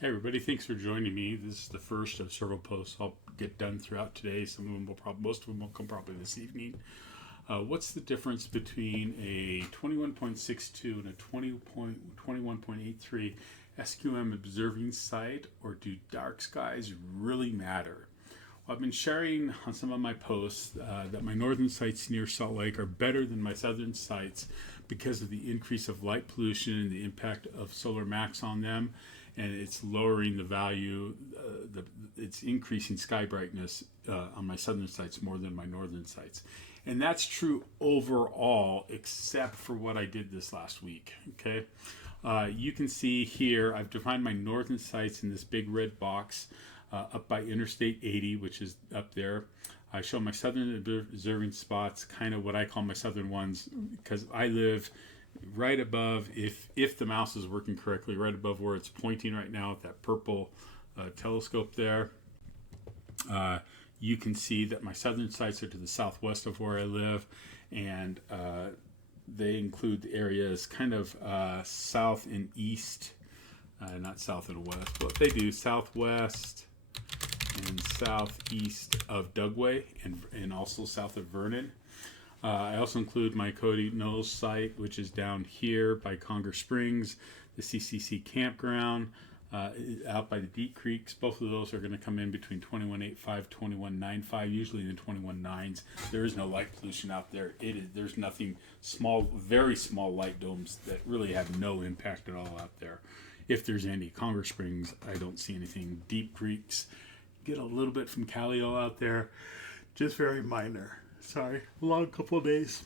Hey everybody, thanks for joining me. This is the first of several posts I'll get done throughout today. Some of them will most of them will come probably this evening. What's the difference between a 21.62 and a 21.83 SQM observing site, or do dark skies really matter? Well, I've been sharing on some of my posts that my northern sites near Salt Lake are better than my southern sites because of the increase of light pollution and the impact of solar max on them, and it's lowering the value, it's increasing sky brightness on my southern sites more than my northern sites. And that's true overall, except for what I did this last week, okay? You can see here, I've defined my northern sites in this big red box up by Interstate 80, which is up there. I show my southern observing spots, kind of what I call my southern ones, because I live right above, if the mouse is working correctly, right above where it's pointing right now at that purple telescope there. You can see that my southern sites are to the southwest of where I live, and they include the areas kind of south and east, not south and west, but they do southwest and southeast of Dugway, and also south of Vernon. I also include my Cody Knolls site, which is down here by Conger Springs, the CCC campground, out by the Deep Creeks. Both of those are going to come in between 21.85, 21.95, usually in the 21.9s. There is no light pollution out there. There's nothing small, very small light domes that really have no impact at all out there. If there's any. Conger Springs, I don't see anything. Deep Creeks, get a little bit from Callio out there, just very minor. Sorry, a long couple of days.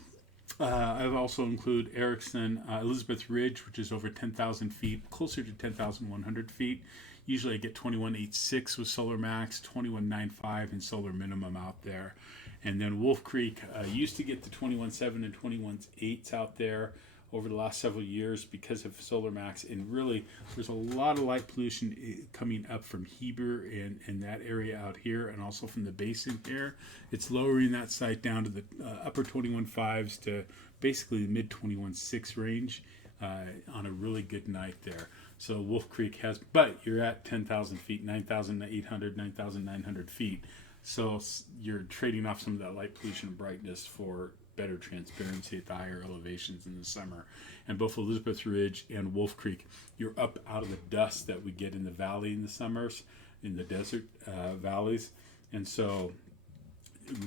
I've also include Erickson, Elizabeth Ridge, which is over 10,000 feet, closer to 10,100 feet. Usually I get 21.86 with solar max, 21.95 and solar minimum out there. And then Wolf Creek, used to get the 21.7 and 21.8s out there over the last several years because of solar max, and really there's a lot of light pollution coming up from Heber and that area out here, and also from the basin here. It's lowering that site down to the upper 21.5s to basically the mid 21.6 range on a really good night there. So Wolf Creek has, but you're at 10,000 feet, 9,800, 9,900 feet. So you're trading off some of that light pollution and brightness for better transparency at the higher elevations in the summer. And both Elizabeth Ridge and Wolf Creek, you're up out of the dust that we get in the valley in the summers, in the desert valleys. And so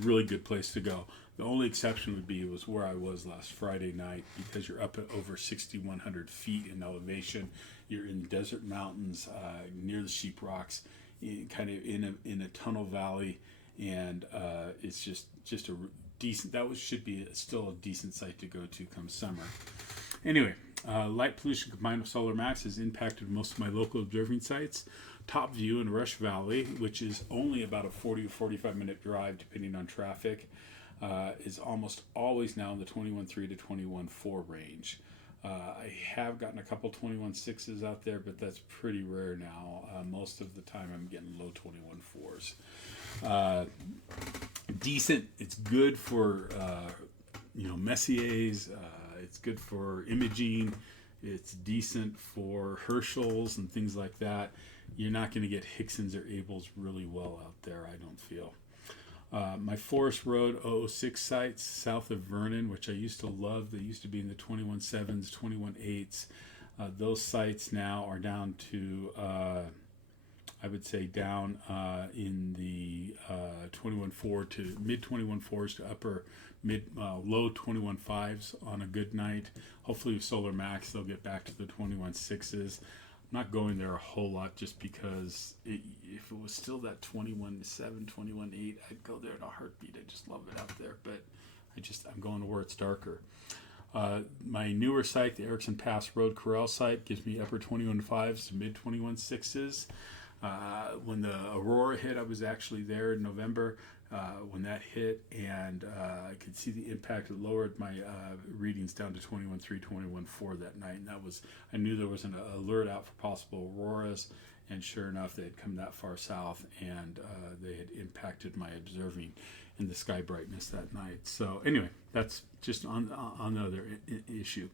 really good place to go. The only exception would be was where I was last Friday night, because you're up at over 6,100 feet in elevation. You're in the desert mountains near the Sheep Rocks, kind of in a tunnel valley, and it's just a decent, should be still a decent site to go to come summer. Anyway, light pollution combined with solar max has impacted most of my local observing sites. Top View in Rush Valley, which is only about a 40 or 45 minute drive depending on traffic, is almost always now in the 21.3 to 21.4 range. I have gotten a couple 21.6s out there, but that's pretty rare now. Most of the time I'm getting low 21.4s. Decent. It's good for Messiers. It's good for imaging. It's decent for Herschels and things like that. You're not going to get Hicksons or Abels really well out there, I don't feel. My Forest Road 006 sites south of Vernon, which I used to love, they used to be in the 21.7s, 21.8s. Those sites now are down to I would say down in the 21.4 to mid 21.4s to upper low 21.5s on a good night. Hopefully with solar max they'll get back to the 21.6s. I'm not going there a whole lot just because if it was still that 21.7, 21.8, I'd go there in a heartbeat. I just love it out there, but I'm going to where it's darker. My newer site, the Erickson Pass Road Corral site, gives me upper 21.5s to mid 21.6s. When the Aurora hit, I was actually there in November when that hit, and I could see the impact. It lowered my readings down to 21.3, 21.4 that night, and I knew there was an alert out for possible auroras, and sure enough, they had come that far south, and they had impacted my observing. in the sky brightness that night. So anyway, that's just on the other issue.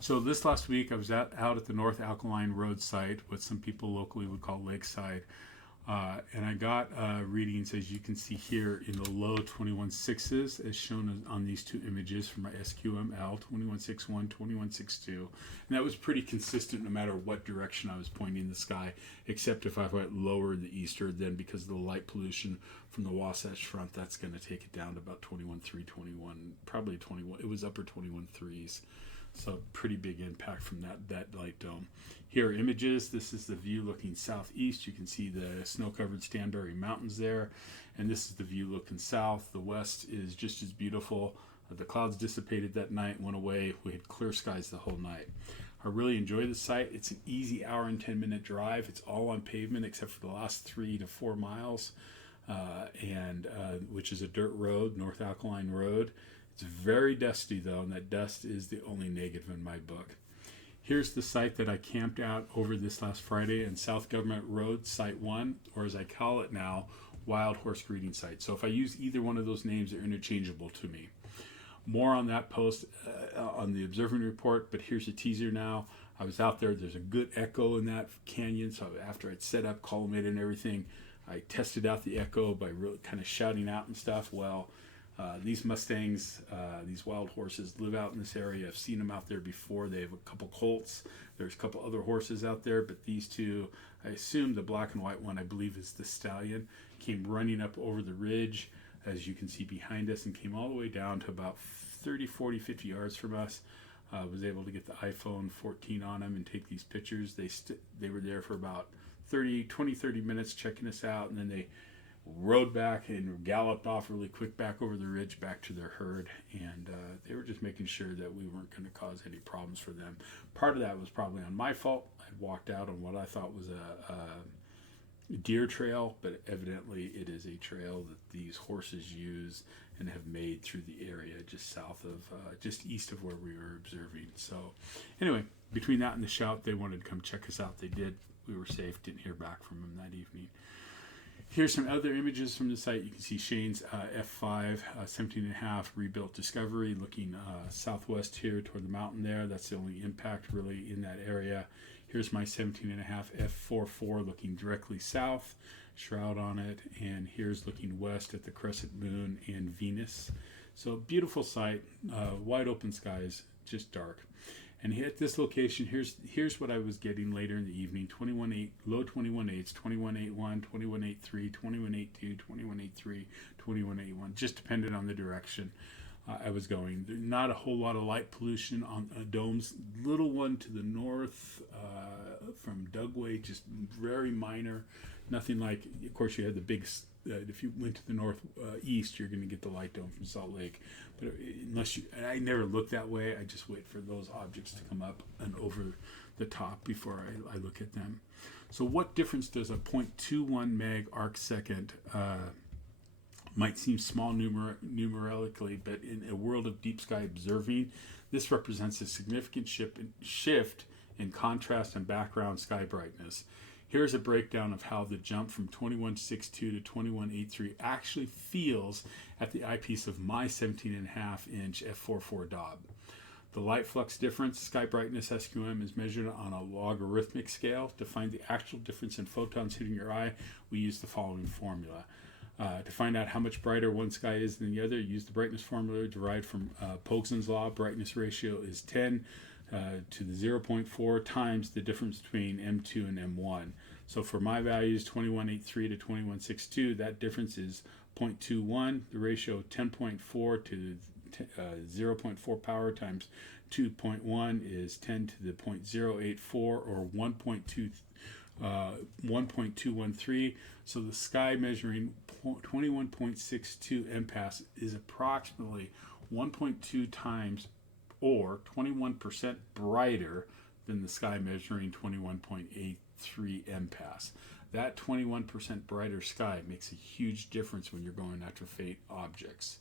So this last week I was out at the North Alkaline Road site, what some people locally would call Lakeside, and I got readings, as you can see here, in the low 21.6s as shown on these two images from my SQML, 21.61, 21.62, and that was pretty consistent no matter what direction I was pointing the sky, except if I went lower in the east, or then because of the light pollution from the Wasatch Front, that's going to take it down to about 21.3, 21, probably 21. It was upper 21.3s. So pretty big impact from that light dome. Here are images. This is the view looking southeast. You can see the snow-covered Stanberry Mountains there. And this is the view looking south. The west is just as beautiful. The clouds dissipated that night, went away. We had clear skies the whole night. I really enjoy the site. It's an easy hour and 10-minute drive. It's all on pavement except for the last 3 to 4 miles, which is a dirt road, North Alkaline Road. It's very dusty though, and that dust is the only negative in my book. Here's the site that I camped out over this last Friday in South Government Road, Site 1, or as I call it now, Wild Horse Breeding Site. So if I use either one of those names, they're interchangeable to me. More on that post on the Observing Report, but here's a teaser now. I was out there. There's a good echo in that canyon, so after I'd set up, collimate and everything, I tested out the echo by really kind of shouting out and stuff. Well, these Mustangs, these wild horses live out in this area. I've seen them out there before. They have a couple colts. There's a couple other horses out there, but these two, I assume the black and white one, I believe is the stallion, came running up over the ridge, as you can see behind us, and came all the way down to about 30, 40, 50 yards from us. Was able to get the iPhone 14 on them and take these pictures. They were there for about 30 minutes checking us out, and then they rode back and galloped off really quick back over the ridge back to their herd, and they were just making sure that we weren't going to cause any problems for them. Part of that was probably on my fault. I'd walked out on what I thought was a deer trail, but evidently it is a trail that these horses use and have made through the area just south of, just east of where we were observing. So anyway, between that and the shout, they wanted to come check us out. They did. We were safe, didn't hear back from them that evening. Here's some other images from the site. You can see Shane's F5 17.5 rebuilt Discovery looking southwest here toward the mountain there. That's the only impact really in that area. Here's my 17.5 F44 looking directly south, shroud on it, and here's looking west at the crescent moon and Venus. So beautiful site, wide open skies, just dark. And at this location, here's what I was getting later in the evening: 21.8, low 21.8s, 21.81, 21.83, 21.82, 21.83, 21.81. Just depended on the direction I was going. Not a whole lot of light pollution on domes. Little one to the north from Dugway, just very minor. Nothing like, of course, you had the big. If you went to the northeast, you're going to get the light dome from Salt Lake. But I never look that way. I just wait for those objects to come up and over the top before I look at them. So what difference does a 0.21 meg arc second might seem small numerically, but in a world of deep sky observing, this represents a significant shift in contrast and background sky brightness. Here's a breakdown of how the jump from 21.62 to 21.83 actually feels at the eyepiece of my 17.5-inch f44 Dob. The light flux difference, sky brightness SQM, is measured on a logarithmic scale. To find the actual difference in photons hitting your eye, we use the following formula. To find out how much brighter one sky is than the other, use the brightness formula derived from Pogson's law. Brightness ratio is 10 to the 0.4 times the difference between M2 and M1. So for my values, 21.83 to 21.62, that difference is 0.21. The ratio 10.4 to 0.4 power times 2.1 is 10 to the 0.084, or 1.213. So the sky measuring 21.62 mpas is approximately 1.2 times or 21% brighter than the sky measuring 21.83 mpas. That 21% brighter sky makes a huge difference when you're going after faint objects.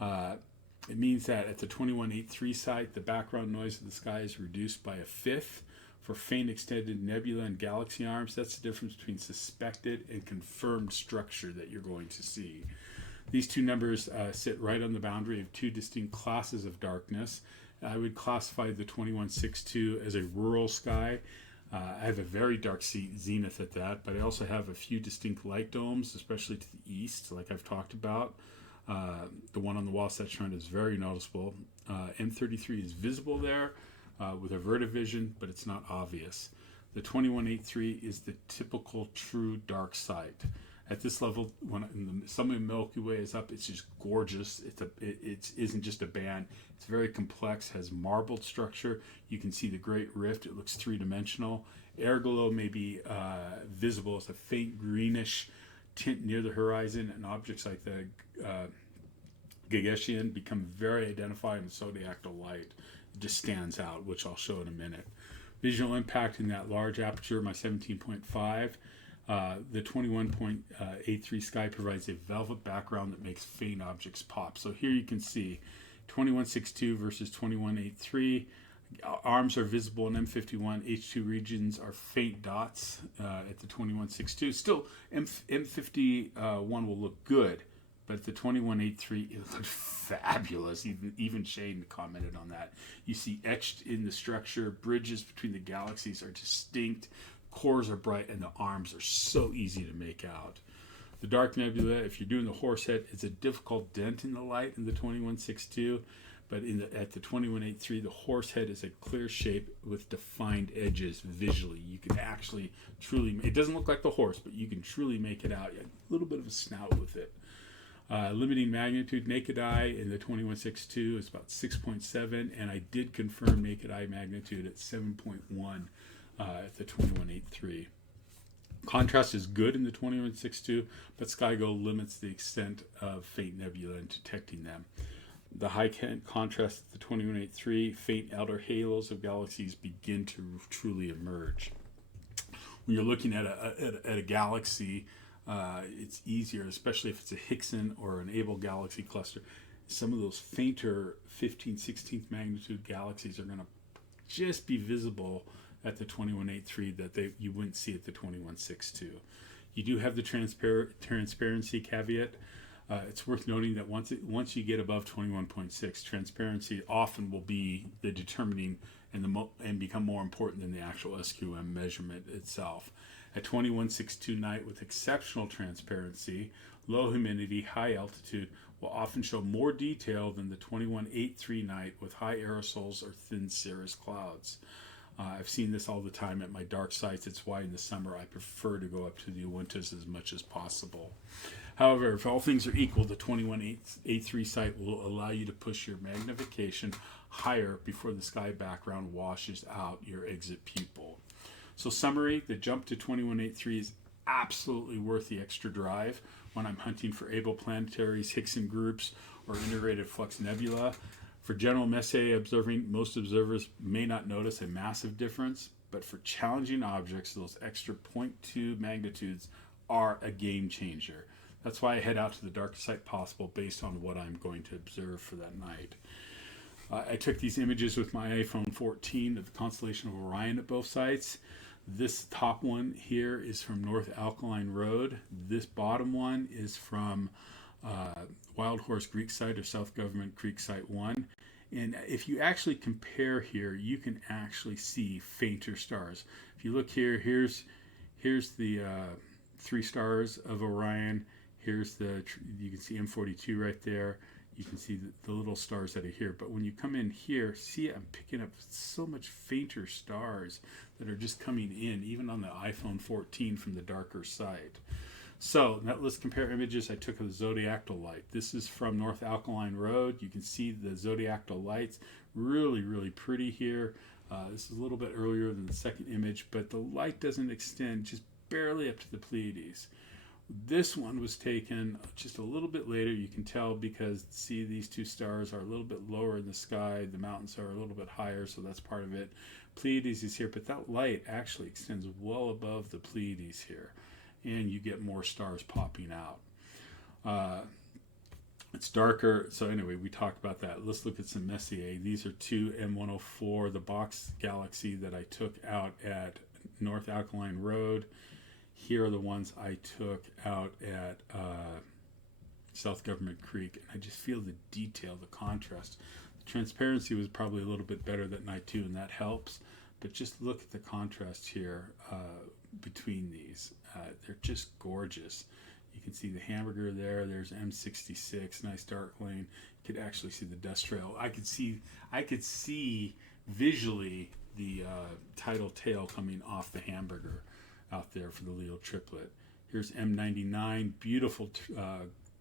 It means that at the 21.83 site, the background noise of the sky is reduced by a fifth. For faint extended nebula and galaxy arms, that's the difference between suspected and confirmed structure that you're going to see. These two numbers sit right on the boundary of two distinct classes of darkness. I would classify the 2162 as a rural sky. I have a very dark zenith at that, but I also have a few distinct light domes, especially to the east, like I've talked about. The one on the Wasatch Front is very noticeable. M33 is visible there with averted vision, but it's not obvious. The 2183 is the typical true dark site. At this level, when some of the Milky Way is up, it's just gorgeous. It isn't just a band. It's very complex, has marbled structure. You can see the Great Rift. It looks three-dimensional. Air glow may be visible as a faint greenish tint near the horizon, and objects like the Gagosian become very identified in zodiacal light. It just stands out, which I'll show in a minute. Visual impact in that large aperture, my 17.5. The 21.83 sky provides a velvet background that makes faint objects pop. So here you can see 2162 versus 2183. Arms are visible in M51. H2 regions are faint dots at the 2162. Still, M51 will look good, but at the 2183, it looks fabulous. Even Shane commented on that. You see etched in the structure, bridges between the galaxies are distinct. Cores are bright, and the arms are so easy to make out. The dark nebula, if you're doing the horse head, it's a difficult dent in the light in the 2162, but at the 2183, the horse head is a clear shape with defined edges visually. You can actually truly, it doesn't look like the horse, but you can truly make it out. A little bit of a snout with it. Limiting magnitude, naked eye in the 2162 is about 6.7, and I did confirm naked eye magnitude at 7.1. At the 2183. Contrast is good in the 2162, but SkyGo limits the extent of faint nebula in detecting them. The high contrast at the 2183, faint outer halos of galaxies begin to truly emerge. When you're looking at a galaxy, it's easier, especially if it's a Higgson or an Abell galaxy cluster. Some of those fainter 15th, 16th magnitude galaxies are going to just be visible at the 2183 that you wouldn't see at the 2162. You do have the transparency caveat. It's worth noting that once you get above 21.6, transparency often will be the determining and become more important than the actual SQM measurement itself. At 2162 night with exceptional transparency, low humidity, high altitude will often show more detail than the 2183 night with high aerosols or thin cirrus clouds. I've seen this all the time at my dark sites. It's why in the summer I prefer to go up to the Uintas as much as possible. However, if all things are equal, the 2183 site will allow you to push your magnification higher before the sky background washes out your exit pupil. So summary, the jump to 2183 is absolutely worth the extra drive when I'm hunting for Abell planetaries, Higgson groups, or integrated flux nebula. For general messier observing, most observers may not notice a massive difference, but for challenging objects, those extra 0.2 magnitudes are a game changer. That's why I head out to the darkest site possible based on what I'm going to observe for that night. I took these images with my iPhone 14 of the constellation of Orion at both sites. This top one here is from North Alkaline Road. This bottom one is from Wild Horse Creek Site or South Government Creek Site 1. And if you actually compare here, you can actually see fainter stars. If you look here, here's the 3 stars of Orion. Here's you can see M42 right there. You can see the little stars that are here. But when you come in here, see, I'm picking up so much fainter stars that are just coming in, even on the iPhone 14 from the darker side. So now let's compare images I took of the zodiacal light. This is from North Alkaline Road. You can see the zodiacal lights. Really, really pretty here. This is a little bit earlier than the second image, but the light doesn't extend just barely up to the Pleiades. This one was taken just a little bit later. You can tell because, see, these 2 stars are a little bit lower in the sky. The mountains are a little bit higher, so that's part of it. Pleiades is here, but that light actually extends well above the Pleiades here, and you get more stars popping out. It's darker. So anyway, we talked about that. Let's look at some Messier. These are 2 M104, the box galaxy that I took out at North Alkaline Road. Here are the ones I took out at South Government Creek, and I just feel the detail, the contrast. The transparency was probably a little bit better that night too, and that helps. But just look at the contrast here between these. They're just gorgeous. You can see the hamburger there. There's M66, nice dark lane. You could actually see the dust trail. I could see visually the tidal tail coming off the hamburger out there for the Leo triplet. Here's M99, beautiful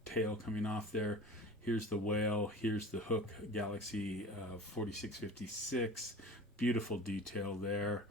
tail coming off there. Here's the whale. Here's the Hook Galaxy 4656. Beautiful detail there.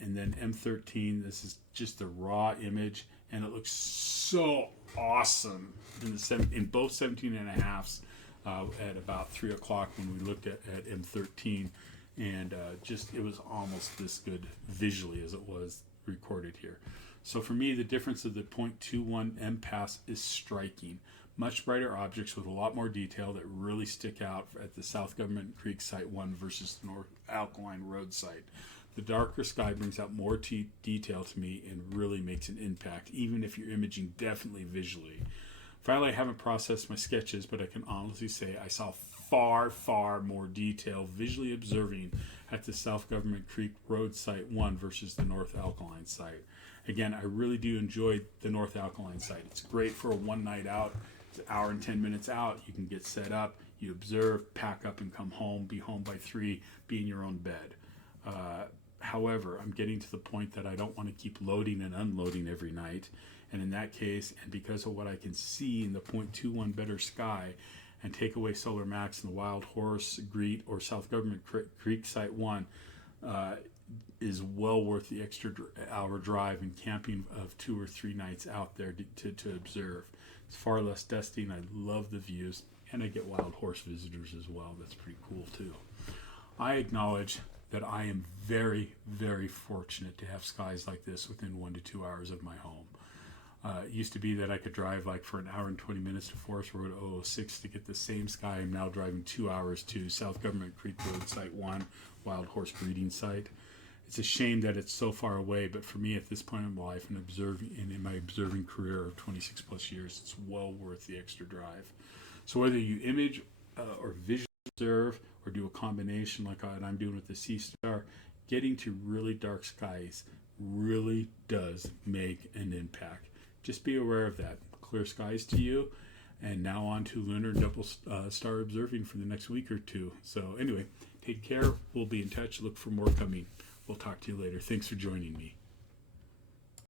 And then M13, this is just a raw image, and it looks so awesome in both 17.5s at about 3 o'clock when we looked at M13. And it was almost this good visually as it was recorded here. So for me, the difference of the 0.21 mpas is striking. Much brighter objects with a lot more detail that really stick out at the South Government Creek Site 1 versus the North Alkaline Road site. The darker sky brings out more detail to me and really makes an impact, even if you're imaging definitely visually. Finally, I haven't processed my sketches, but I can honestly say I saw far, far more detail visually observing at the South Government Creek Road Site 1 versus the North Alkaline site. Again, I really do enjoy the North Alkaline site. It's great for a one night out. It's an hour and 10 minutes out. You can get set up, you observe, pack up and come home, be home by 3, be in your own bed. However, I'm getting to the point that I don't want to keep loading and unloading every night. And in that case, and because of what I can see in the 0.21 better sky, and take away Solar Max and the Wild Horse, Greet, or South Government Creek Site 1, is well worth the extra hour drive and camping of 2 or 3 nights out there to observe. It's far less dusting. I love the views, and I get Wild Horse visitors as well. That's pretty cool too. I acknowledge that I am very, very fortunate to have skies like this within 1 to 2 hours of my home. It used to be that I could drive like for an hour and 20 minutes to Forest Road 006 to get the same sky. I'm now driving 2 hours to South Government Creek Road Site 1, Wild Horse breeding site. It's a shame that it's so far away, but for me at this point in life and in my observing career of 26 plus years, it's well worth the extra drive. So whether you image or visually observe or do a combination like I'm doing with the Sea Star, getting to really dark skies really does make an impact. Just be aware of that. Clear skies to you, and now on to lunar double star observing for the next week or two. So anyway, take care. We'll be in touch. Look for more coming. We'll talk to you later. Thanks for joining me.